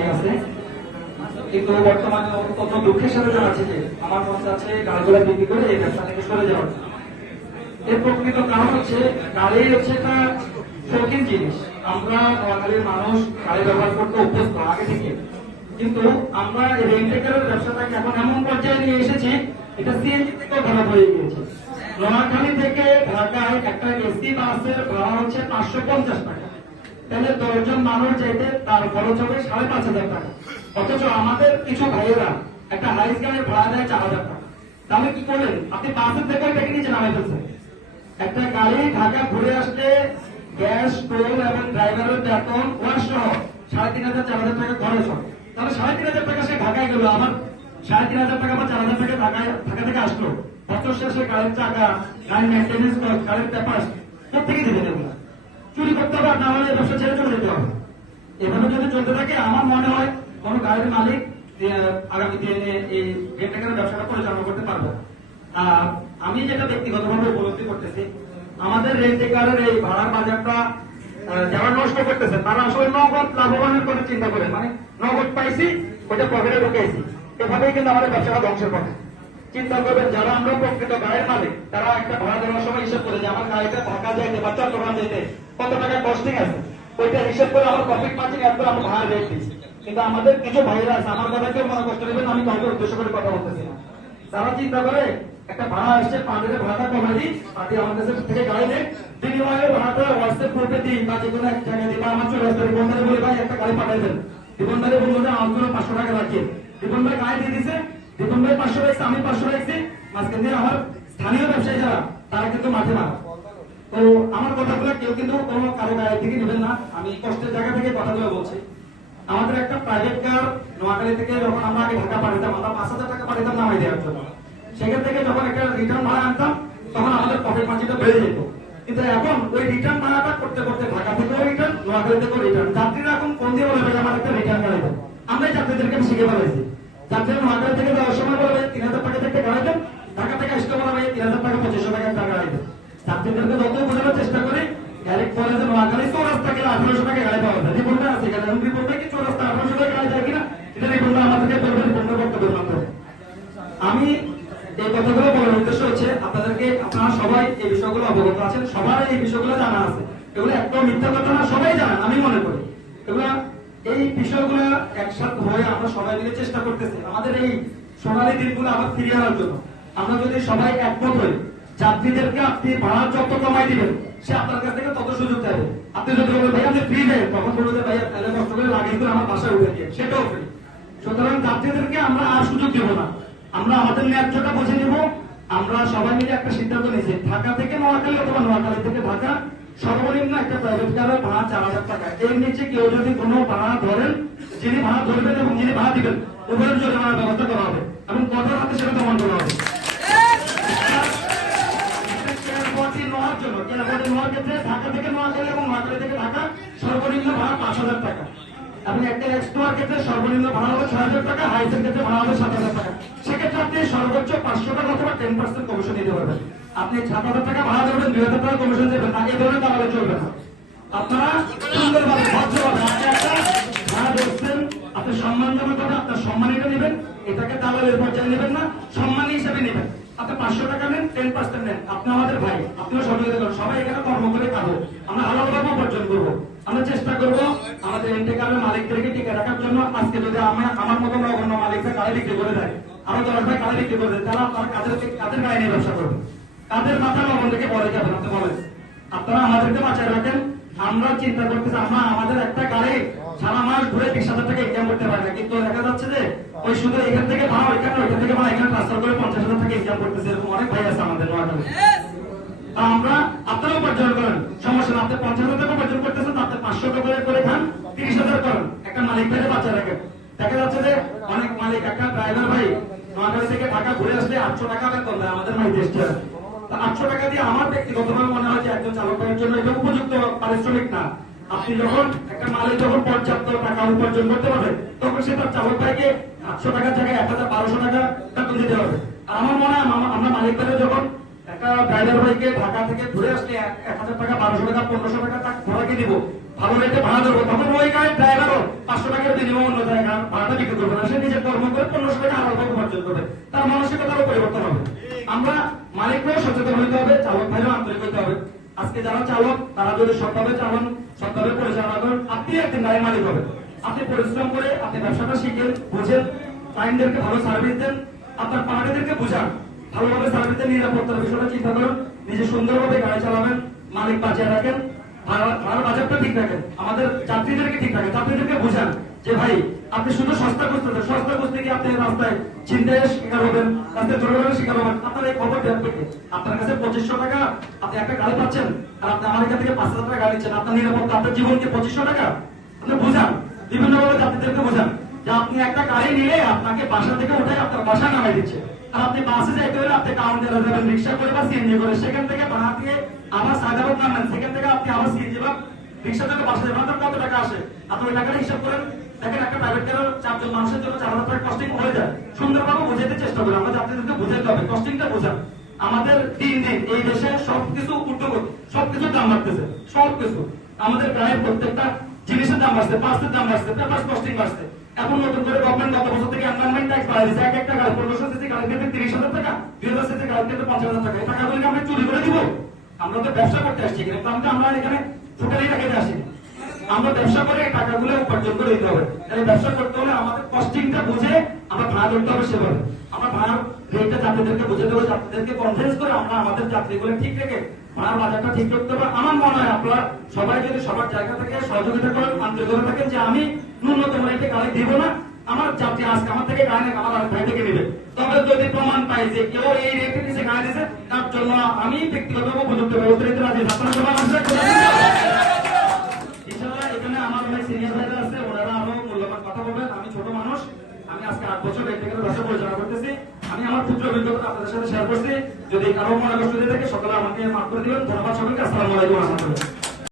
ভাই আছে। কিন্তু বর্তমানে অত্যন্ত দুঃখের সাথে জানাচ্ছি যে আমার গাড়িগুলো বিক্রি করে এই ব্যবসা থেকে সরে যাওয়ার এর প্রকৃত কারণ হচ্ছে গাড়ি হচ্ছে একটা শৌখিন জিনিস। আমরা নোয়াখালীর মানুষ গাড়ি ব্যবহার করতে অভ্যস্ত আগে থেকে। কিন্তু আমরা এই রেন্টেকারের ব্যবসাটাকে এখন এমন পর্যায়ে নিয়ে এসেছি, এটা সিএনজি থেকেও ধরা পড়ে গিয়েছে। নোয়াখালী থেকে ঢাকায় একটা এসি বাসের ভাড়া হচ্ছে পাঁচশো পঞ্চাশ টাকা। তাহলে দশজন মানুষ যেতে তার খরচ হবে সাড়ে পাঁচ হাজার টাকা। অথচ আমাদের কিছু ভাইয়েরা একটা হাইস গাড়ির ভাড়া দেয় চার হাজার টাকা। তাহলে কি করলেন? আপনি বাসের থেকে ওইটাকে নিচে নামাই ফেলছেন একটা গাড়ি ঢাকা ঘুরে আসলে গ্যাস টোল এবং ড্রাইভারের বেতন ওয়াশ সহ সাড়ে তিন হাজার, চার হাজার টাকা খরচ হয়। তাহলে সাড়ে তিন হাজার টাকা সে ঢাকায় গেল আমার সাড়ে তিন হাজার টাকা বা চার হাজার টাকা ঢাকায়, ঢাকা থেকে আসলো। বছর শেষে গাড়ির টাকা গাড়ির মেনটেন্স গাড়ির পেপার কোথেকে দিবেন এগুলো? চুরি করতে হবে না হলে ব্যবসা ছেড়ে চলে যেতে হবে। এভাবে যদি চলতে থাকে, আমার মনে হয় কোন গাড়ির মালিক আগামী দিনে এই গেটটাকার ব্যবসাটা পরিচালনা করতে পারবে। আর আমি যেটা ব্যক্তিগতভাবে উপলব্ধি করতেছি, আমাদের রেন্টেকারের এই ভাড়ার বাজারটা যারা নষ্ট করতেছে, তারা আসলে নগদ লাভবানের কথা চিন্তা করে। মানে নগদ পাইছি, ওইটা পকেটে ঢুকেছি এভাবেই কিন্তু আমাদের ব্যবসাটা ধ্বংসের পথে। চিন্তা করবেন, যারা আমরা প্রকৃত গাড়ির মালিক, তারা একটা ভাড়া দেওয়ার সময় হিসাব করে যে আমার গাড়িটা ঢাকা যাইতে বা চট্টগ্রাম যেতে কত টাকা কস্টিং আছে? ওইটা হিসাব করে আমার প্রফিট মার্জিন এত আমরা ভাড়া রেট কিন্তু আমাদের কিছু ভাইরা আছে, আমার কথা কেউ মনে করতে নেবেন আমি কাউকে উদ্দেশ্য করে কথা বলতেছি না। তারা চিন্তা করে, একটা ভাড়া আসছে পাঁচের ভাড়াটা কমাই দিই পাঁচে আমার কাছে থেকে গাড়ি নেই। বিনিময়ে ভাড়াটা হোয়াটসঅ্যাপ গ্রুপে দিই, বা যে কোনো এক জায়গায় দিই, বা আমার চলে আসতে রিপন্ডারে বলে, ভাই, একটা গাড়ি পাঠাই দেন। বলল যে আমার জন্য পাঁচশো টাকা রিপন ভাই গাড়ি দিয়ে দিছে রিপন ভাই পাঁচশো রাখছে আমি পাঁচশো রাখছি মাঝখান দিয়ে আমার স্থানীয় ব্যবসায়ী যারা, তারা কিন্তু মাঠে মারা। তো আমার কথাগুলো কেউ কিন্তু কোনো কারও গায়ে থেকে নেবেন না। আমি কষ্টের জায়গা থেকে কথাগুলো বলছি। আমাদের একটা প্রাইভেট কার নোয়াখালী থেকে যখন আমরা আগে ঢাকা পাঠাতাম, আমরা পাঁচ হাজার টাকা পাঠাতাম নামাই দেওয়ার জন্য। সেখান থেকে যখন একটা রিটার্ন ভাড়া আনতাম, তখন আমাদের পকেট মার্জিনটা বেড়ে যেত। কিন্তু এখন ওই রিটার্ন ভাড়াটা করতে করতে ঢাকা থেকেও রিটার্ন নোয়াখালী থেকেও রিটার্ন যাত্রীরা এখন ফোন দিয়ে বলে ভাই আমার একটা রিটার্ন গাড়ি দেন আমরাই যাত্রীদেরকে শিখে ফেলেছি যাত্রীরা নোয়াখালী থেকে যাওয়ার সময় বলে ভাই তিন হাজার টাকা থেকে গাড়ি দেন ঢাকা থেকে আসতে বলে ভাই তিন হাজার টাকা, পঁচিশশো টাকা একটা গাড়ি দেন। যাত্রীদেরকে যত বোঝানোর চেষ্টা করি ডাইরেক্ট বলে যে নোয়াখালী চৌরাস্তা গেলে আঠারোশো টাকা গাড়ি পাওয়া যায়। রিপোর্টটা আছে এখানে। আমি রিপোর্টটা কি চৌরাস্তা আঠারোশো টাকা গাড়ি যায় কিনা, এটা রিপোর্টটা আমার থেকে বলবে রিপোর্টের বক্তব্যের মাধ্যমে। আমি এই কথাগুলো বলার উদ্দেশ্য হচ্ছে, আপনাদেরকে, আপনারা সবাই এই বিষয়গুলো অবগত আছেন, সবার এই বিষয়গুলো জানা আছে। এগুলো একদম মিথ্যা কথা না, সবাই জানেন, আমি মনে করি। এগুলো এই বিষয়গুলো একসাথে হয়ে আমরা সবাই মিলে চেষ্টা করতেছি। আমাদের এই সোনালী দিনগুলো আবার ফিরিয়ে আনার জন্য। আমরা যদি সবাই একমত হই, যাত্রীদেরকে আপনি ভাড়া যত কমাই দিবেন, সে আপনার কাছ থেকে তত সুযোগ চাইবে আপনি যদি বলেন ভাই আপনি ফ্রি দেন, তখন বলবে যে ভাই তাহলে কষ্ট করে লাগিয়ে করে আমার বাসায় উঠে দিয়ে সেটাও ফ্রি সুতরাং যাত্রীদেরকে আমরা আর সুযোগ দেব না। আমরা আমাদের ন্যায্যটা বুঝে নিব আমরা সবাই মিলে একটা সিদ্ধান্ত নিয়েছি। ঢাকা থেকে নোয়াখালী অথবা নোয়াখালী থেকে ঢাকা, সর্বনিম্ন একটা প্রাইভেট কারের ভাড়া চার হাজার টাকা। এর নিচে কেউ যদি কোনো ভাড়া ধরেন, যিনি ভাড়া ধরবেন এবং যিনি ভাড়া দিবেন, উভয়ের জরিমানার ব্যবস্থা করা হবে। এবং কঠোর হাতে সেটা দমন করা হবে। ঢাকা থেকে এবং সর্বনিম্ন ভাড়া পাঁচ হাজার টাকা। এবং একটা ক্ষেত্রে সর্বনিম্ন ভাড়া হবে ছয় হাজার টাকা হাইসের ক্ষেত্রে ভাড়া হবে সাত হাজার টাকা। সেক্ষেত্রে আপনি সর্বোচ্চ পাঁচশো টাকা টেন পার্সেন্ট কমিশন দিতে পারবেন আপনি সাত হাজার টাকা ভাড়া দেবেন, দুই হাজার টাকা কমিশন দেবেন না, এই ধরনের দালালে চলবে না। আপনারা সুন্দরভাবে, ভদ্রভাবে আপনি একটা ভাড়া ধরছেন আপনি সম্মানজনক ভাবে আপনার সম্মানিটা নেবেন, এটাকে দালালের পর্যায়ে নেবেন না, সম্মানী হিসেবে নেবেন। আপনি পাঁচশো টাকা নেন, টেন পার্সেন্ট নেন, আপনি আমাদের ভাই, আপনিও সহযোগিতা করেন, সবাই এখানে কর্ম করে খাব আমরা হালাল ভাবে উপার্জন করব। আমরা চেষ্টা করব আমাদের ইন্টেকারের মালিকদেরকে টিকে রাখার জন্য। আজকে যদি আমি, আমার মতো নগণ্য মালিকরা গাড়ি বিক্রি করে দেয়। আরও দশ ভাই গাড়ি বিক্রি করে তারা আপনার কাদের কাদের গাড়ি নিয়ে ব্যবসা করবে। কাদের মাথা লবণ পরে যাবেন আপনি বলেন আপনারা আমাদেরকে বাঁচায় রাখেন। আমরা চিন্তা করতেছি আমরা আমাদের একটা গাড়ি সারা মাস ঘুরে বিশ হাজার টাকা ইনকাম করতে পারি না। কিন্তু দেখা যাচ্ছে যে, ওই শুধু এখান থেকে ভাড়া, ওইখানে, ওইখান থেকে ভাড়া, এখানে ট্রান্সফার করে পঞ্চাশ হাজার টাকা ইনকাম করতেছে, এরকম অনেক ভাই আছে আমাদের নোয়াখালী। তা আমরা আপনারা উপার্জন করেন, সমস্যা না। আপনি পঞ্চাশ হাজার টাকা উপার্জন করতেছেন আপনি পাঁচশো টাকা করে খান, তিরিশ হাজার করেন। একটা মালিক ভাইকে বাঁচা রাখেন। দেখা যাচ্ছে যে, অনেক মালিক, একটা ড্রাইভার ভাই নোয়াখালী থেকে ঢাকা ঘুরে আসলে আটশো টাকা বেতন দেয় আমাদের মাই দেশটা আটশো টাকা দিয়ে আমার ব্যক্তিগতভাবে মনে হয় যে একজন চালকের জন্য এটা উপযুক্ত পারিশ্রমিক না। আপনি যখন একটা মালিক যখন পর্যাপ্ত টাকা উপার্জন করতে পারবে তখন সে তার চালক ভাইকে আটশো টাকার জায়গায় এক হাজার বারোশো টাকা বেতন দিতে হবে আমার মনে হয় আমা- আমরা মালিক ভাইরা যখন ড্রাইভার ভাইকে ঢাকা থেকে ঘুরে আসলে এক হাজার টাকা, বারোশো টাকা, পনেরোশো টাকা তাকে ভাড়াকে দিব। ভালো রেটে ভাড়া দেবো। তখন ওই গাড়ির ড্রাইভারও পাঁচশো টাকার বিনিময়ে অন্য জায়গায় ভাড়াটা বিক্রি করবে না। সে নিজের কর্ম করে পনেরোশো টাকা আলাদা উপার্জন করবে। তার মানসিকতারও পরিবর্তন হবে। আমরা মালিককেও সচেতন হতে হবে, চালক ভাইও আন্তরিক হতে হবে। আজকে যারা চালক, তারা যদি সৎভাবে চালান, সৎভাবে পরিচালনা করেন, আপনি একদিন গাড়ির মালিক হবেন। আপনি পরিশ্রম করে, আপনি ব্যবসাটা শিখেন, বুঝেন ক্লায়েন্টদেরকে ভালো সার্ভিস দেন, আপনার পাহাড়িদেরকে বুঝান। ভালোভাবে সার্ভিস দেন নিরাপত্তার বিষয়টা চিন্তা করুন, নিজে সুন্দরভাবে গাড়ি চালাবেন, মালিক বাঁচিয়ে রাখেন ভাড়া- বাজারটা ঠিক রাখেন, আমাদের যাত্রীদেরকে ঠিক রাখেন, যাত্রীদেরকে বুঝান যে ভাই, আপনি শুধু সস্তা খুঁজতেছেন সস্তা খুঁজতে গিয়ে আপনি রাস্তায় চিন্তায় শিকার হবেন, রাস্তায় দুর্ঘটনার শিকার হবেন? আপনার এই খবর দেওয়ার থেকে। আপনার কাছে পঁচিশশো টাকা, আপনি একটা গাড়ি পাচ্ছেন, আর আপনি আমার এখান থেকে পাঁচ হাজার টাকা গাড়ি নিচ্ছেন, আপনার নিরাপত্তা, আপনার জীবনকে পঁচিশশো টাকা? আপনি বুঝান বিভিন্ন ভাবে যাত্রীদেরকে বোঝান। আপনি একটা গাড়ি নিলে আপনাকে বাসা থেকে উঠে আপনার বাসা নামাই দিচ্ছে। আর আপনি বাসে যাইতে হলে আপনি কাউন্টারে যাবেন রিক্সা করে বা সিএনজি করে। সেখান থেকে আবার সায়দাবাদ নামেন। সেখান থেকে আপনি আবার সিএনজি বা রিক্সা থেকে বাসা যাবেন। আপনার কত টাকা আসে? আপনি ওই টাকাটা হিসাব করেন। দেখেন একটা প্রাইভেট চারজন মানুষের জন্য চার হাজার কস্টিং হয়ে যায়। সুন্দরভাবে বোঝাতে চেষ্টা করি আমরা যাত্রীদেরকে বোঝাতে হবে। কস্টিংটা বোঝান। আমাদের দিন দিন এই দেশে সবকিছু উদ্যোগ সবকিছুর দাম বাড়তেছে। সবকিছু। আমাদের প্রায় প্রত্যেকটা জিনিসের দাম বাড়ছে। পাঁচের দাম বাড়ছে। পেপার কস্টিং বাড়ছে। এখন নতুন করে গভর্নমেন্ট গত বছর থেকে এনভায়রনমেন্ট ট্যাক্স এক একটা গাড়ি পনেরোশো সিসি তিরিশ হাজার টাকা, দুই হাজার সিসি পাঁচ হাজার টাকা। এই টাকাগুলিকে আমরা চুরি করে দিব। আমরা তো ব্যবসা করতে আসছি কিন্তু আমরা আমরা এখানে রেখে আসি আমরা ব্যবসা করে টাকাগুলো উপার্জন করে দিতে হবে। তাহলে ব্যবসা করতে হলে আমাদের কস্টিংটা বুঝে আমরা ভাড়া ধরতে হবে সেভাবে। আমরা ভাড়ার রেটটা যাত্রীদেরকে বুঝাতে হবে যাত্রীদেরকে কনফারেন্স করে আমরা আমাদের যাত্রীগুলো ঠিক রেখে ভাড়ার বাজারটা ঠিক করতে হবে আমার মনে হয় আপনারা সবাই যদি সবার জায়গা থেকে সহযোগিতা করেন আন্তরিকতা থাকেন যে আমি ন্যূনতম রেটে গাড়ি দিব না, আমার যাত্রী আজকে আমার থেকে গাড়ি নেই, আমার ভাই থেকে নেবে তবে যদি প্রমাণ পাই যে কেউ এই রেটে নিচে গাড়ি দিয়েছে, তার জন্য আমি ব্যক্তিগতভাবে উপযুক্ত ব্যবস্থা নিতে রাজি। আপনারা সবাই। ইনশাআল্লাহ এখানে আমার অনেক সিনিয়র ভাইরা আছে, ওনারা আরও মূল্যবান কথা বলবেন আমি ছোট মানুষ, আমি আজকে আট বছর থেকে ব্যবসা পরিচালনা করতেছি আমি আমার ক্ষুদ্র অভিজ্ঞতা আপনাদের সাথে শেয়ার করছি। যদি কারও মনে কষ্ট দিয়ে থাকে, সকালে আমাকে মাফ করে দিবেন। ধন্যবাদ সবাইকে। আসসালামু আলাইকুম।